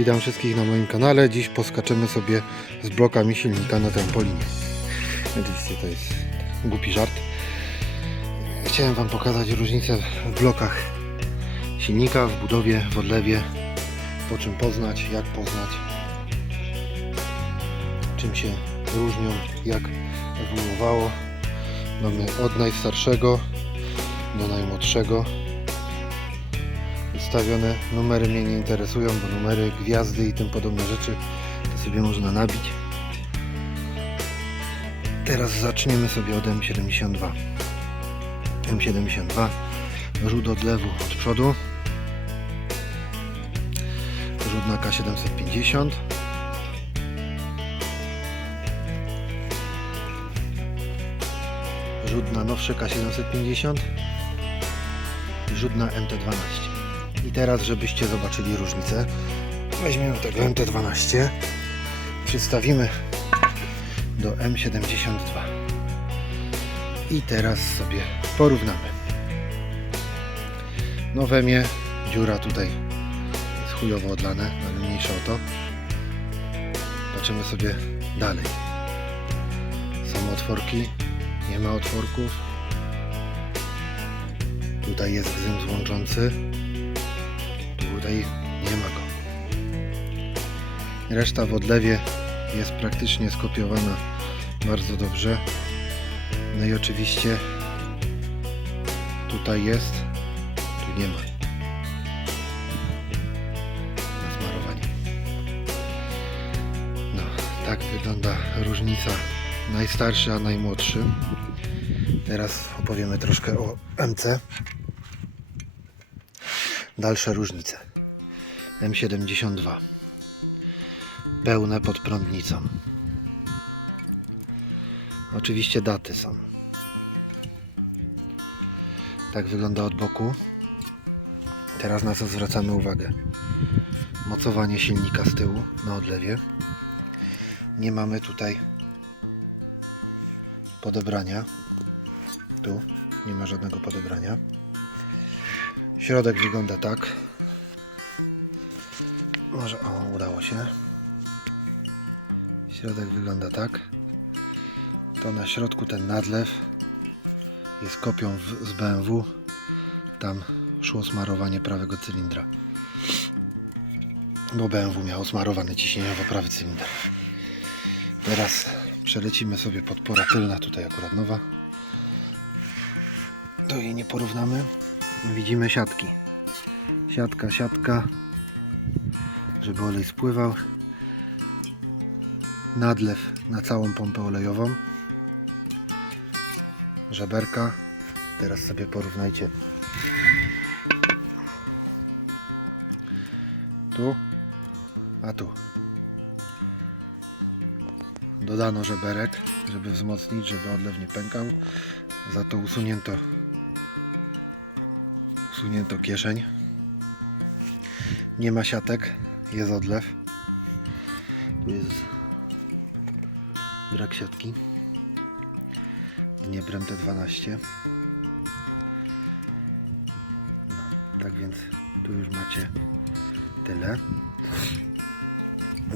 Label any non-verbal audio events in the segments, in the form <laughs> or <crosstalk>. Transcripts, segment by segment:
Witam wszystkich na moim kanale. Dziś poskaczemy sobie z blokami silnika na trampolinie. Oczywiście to jest głupi żart. Chciałem Wam pokazać różnicę w blokach silnika, w budowie, w odlewie. Po czym poznać, jak poznać, czym się różnią, jak ewoluowało. Mamy od najstarszego do najmłodszego ustawione. Numery mnie nie interesują, bo numery, gwiazdy i tym podobne rzeczy to sobie można nabić. Teraz zaczniemy sobie od M72. M72 rzut odlewu od przodu. Rzut na K750. Rzut na nowsze K750 i rzut na MT12. I teraz, żebyście zobaczyli różnicę, weźmiemy tego MT12, przystawimy do M72 i teraz sobie porównamy. No we mnie dziura tutaj jest chujowo odlane, ale mniejsza o to. Patrzymy sobie dalej. Są otworki, nie ma otworków. Tutaj jest gzym złączący. Tutaj nie ma go. Reszta w odlewie jest praktycznie skopiowana bardzo dobrze. No i oczywiście tutaj jest, tu nie ma. Na smarowanie. No, tak wygląda różnica najstarszy a najmłodszy. Teraz opowiemy troszkę o MC. Dalsze różnice. M72. Pełne pod prądnicą. Oczywiście daty są. Tak wygląda od boku. Teraz na co zwracamy uwagę? Mocowanie silnika z tyłu na odlewie. Nie mamy tutaj podobrania. Tu nie ma żadnego podobrania. Środek wygląda tak. Może o, udało się. Środek wygląda tak. To na środku ten nadlew jest kopią w, z BMW. Tam szło smarowanie prawego cylindra. Bo BMW miało smarowane ciśnieniowo prawy cylinder. Teraz przelecimy sobie podpora tylna, tutaj akurat nowa. To jej nie porównamy. Widzimy siatki. Siatka, siatka, żeby olej spływał. Nadlew na całą pompę olejową. Żeberka. Teraz sobie porównajcie. Tu, a tu. Dodano żeberek, żeby wzmocnić, żeby odlew nie pękał. Za to usunięto usunięto kieszeń. Nie ma siatek, jest odlew. Tu jest brak siatki. Dniebrem T12. No, tak więc tu już macie tyle.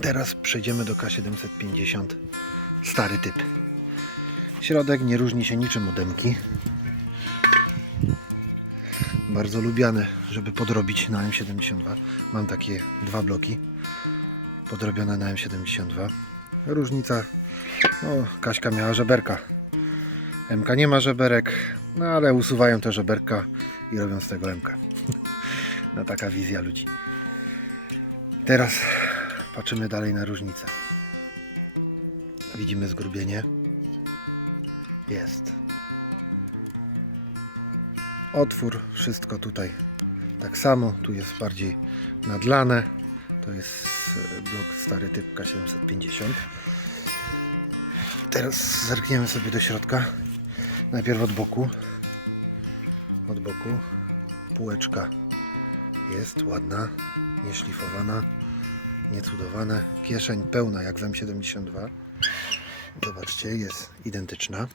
Teraz przejdziemy do K750 stary typ. Środek nie różni się niczym od. Bardzo lubiane, żeby podrobić na M72. Mam takie dwa bloki podrobione na M72. Różnica, no Kaśka miała żeberka. MK nie ma żeberek, no ale usuwają te żeberka i robią z tego MK. <laughs> No taka wizja ludzi. Teraz patrzymy dalej na różnicę. Widzimy zgrubienie. Jest. Otwór, wszystko tutaj tak samo. Tu jest bardziej nadlane. To jest e, blok stary typ K750. Teraz zerkniemy sobie do środka. Najpierw od boku. Od boku. Półeczka jest ładna, nieszlifowana, niecudowana. Kieszeń pełna jak w M72. Zobaczcie, jest identyczna.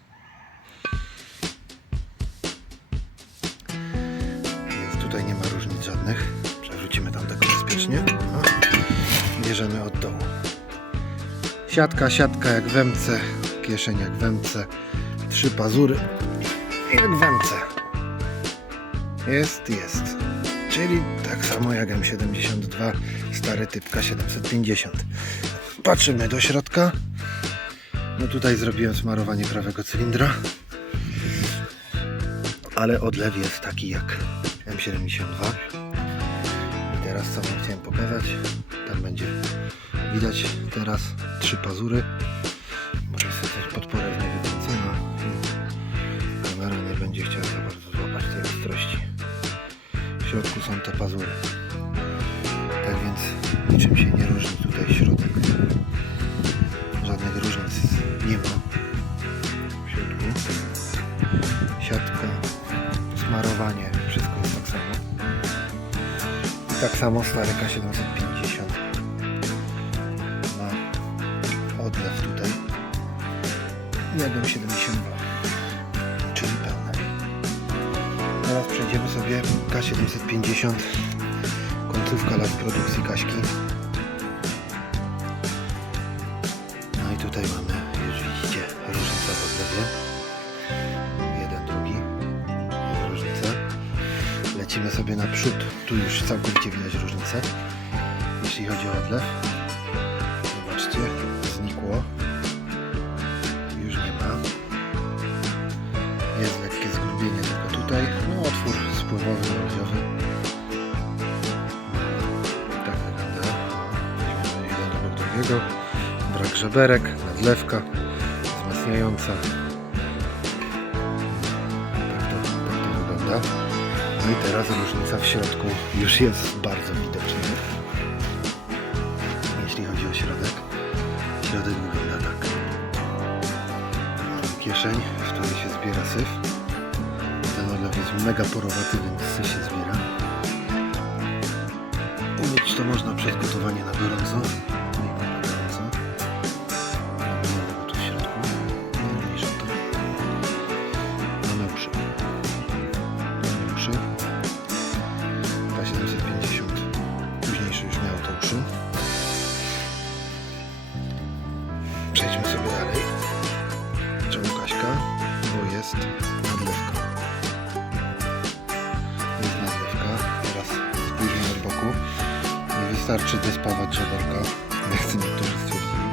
Przewrócimy tam tego bezpiecznie. O. bierzemy od dołu. Siatka, siatka jak w emce, kieszeń jak w emce, trzy pazury jak w emce. Jest, jest. Czyli tak samo jak M72, stary typka 750. Patrzymy do środka. No tutaj zrobiłem smarowanie prawego cylindra. Ale odlew jest taki jak M72. Teraz co wam chciałem pokazać. Tam będzie widać teraz trzy pazury. Może jest też podpora jest niewykręcona. i Kamera nie będzie chciała za bardzo złapać tej ostrości. W środku są te pazury. Tak więc niczym się nie różni tutaj środek. Żadnych różnic nie ma w środku. Siatka, smarowanie, wszystko jest tak samo. Tak samo stary K750 ma odlew tutaj. Jak 72 czyli pełne. Teraz przejdziemy sobie K750 końcówka lat produkcji Kaśki. No i tutaj mamy, sobie na przód. Tu już całkowicie widać różnicę. Jeśli chodzi o odlew. Zobaczcie, znikło. Już nie ma. Jest lekkie zgrubienie tylko tutaj. No otwór spływowy, odlewowy. Tak wygląda. Weźmiemy jeden obok drugiego. Brak żeberek, nadlewka wzmacniająca. Tak to, tak to wygląda. No i teraz różnica w środku już jest bardzo widoczna. Jeśli chodzi o środek. Środek wygląda tak. Mamy kieszeń, w której się zbiera syf. Ten olew jest mega porowaty, więc syf się zbiera. Umyć to można przez gotowanie na gorąco. Przejdźmy sobie dalej. Czemu Kaśka? Bo jest nadlewka. Jest nadlewka. Teraz spójrzmy od boku. Nie wystarczy dospawać żeberka. Jak chcę niektórzy stwierdzili.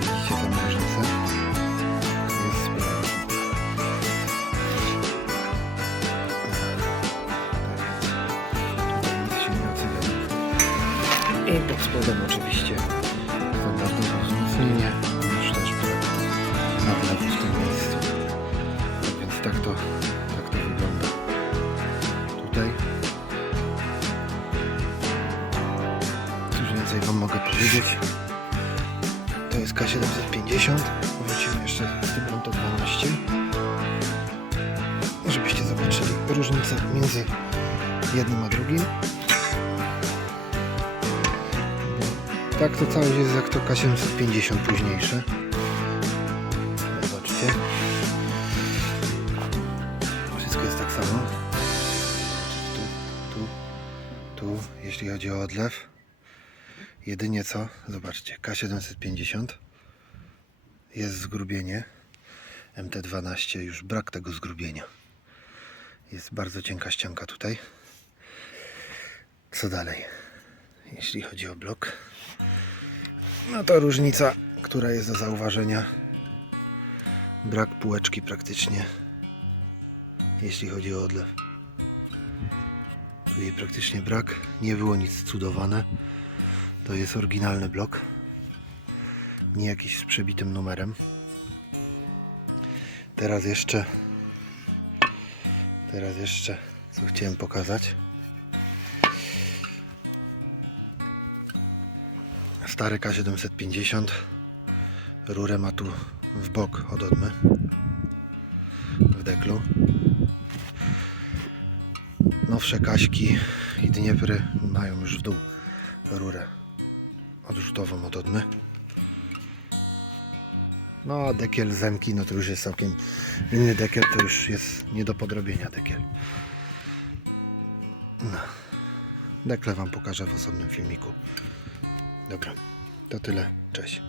Widzicie tam różnicę? Jest sprawa. Tutaj nic się nie ocenia. I pod spodem oczywiście Powiedzieć. To jest K750. Wrócimy jeszcze z tym Monto 12. Żebyście zobaczyli różnicę między jednym a drugim. Tak to całość jest jak to K750 późniejsze. Zobaczcie. Wszystko jest tak samo. Tu, tu, tu, jeśli chodzi o odlew. Jedynie co, zobaczcie, K750 jest zgrubienie. MT12 już brak tego zgrubienia. Jest bardzo cienka ścianka tutaj. Co dalej? Jeśli chodzi o blok, no to różnica, która jest do zauważenia. Brak półeczki praktycznie, jeśli chodzi o odlew. Tu jej praktycznie brak. Nie było nic cudowane. To jest oryginalny blok. Nie jakiś z przebitym numerem. Teraz jeszcze teraz jeszcze co chciałem pokazać. Stary K750 rurę ma tu w bok od odmy w deklu nowsze Kaśki i Dniepry mają już w dół rurę odrzutową od odmy no a dekiel zemki no to już jest całkiem inny dekiel to już jest nie do podrobienia dekiel no. dekle wam pokażę w osobnym filmiku Dobra, to tyle. Cześć.